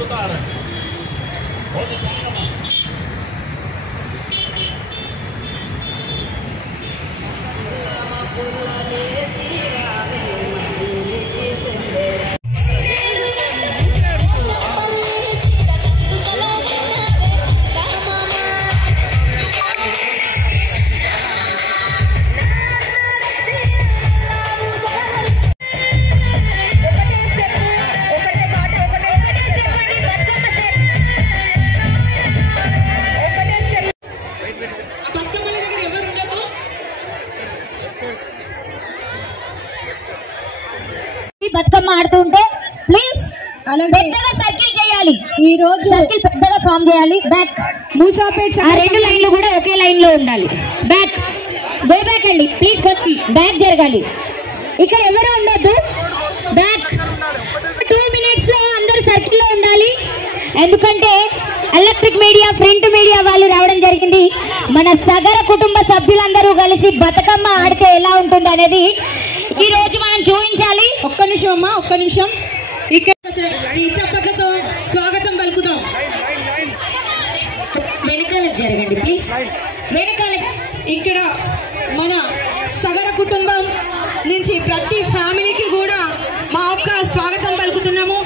ప్రస్తుతారండి ఒక సంగమం బతుకమ్మ ఆడుతుంటే ప్లీజ్ పెద్దగా సర్కిల్ చేయాలి. ఈ రోజు సర్కిల్ పెద్దగా ఫామ్ చేయాలి. బ్యాక్ మూసాపేట్ ఆ రెండు లైన్లు కూడా ఒకే లైన్ లో ఉండాలి. బ్యాక్ వే బ్యాక్ అండి ప్లీజ్. బ్యాక్ జరగాలి. ఇక్కడ ఎవరు ఉండొద్దు. బ్యాక్ 2 minutes లో అందరూ సర్కిల్ లో ఉండాలి. ఎందుకంటే ఎలక్ట్రిక్ మీడియా ఫ్రంట్ మీడియా వాళ్ళు రావడం జరిగింది. మన సగర కుటుంబ సభ్యులందరూ కలిసి బతుకమ్మ ఆడితే ఎలా ఉంటుంది అనేది ఈ రోజు మనం చూపించాలి. ఒక్క నిమిషం అమ్మా, ఒక్క నిమిషం. ఇక్కడ ఈ చప్పట్లతో స్వాగతం పలుకుదాం. వెనకాలకు జరగండి ప్లీజ్. వెనకాల ఇక్కడ మన సగర కుటుంబం నుంచి ప్రతి ఫ్యామిలీకి కూడా మా యొక్క స్వాగతం పలుకుతున్నాము.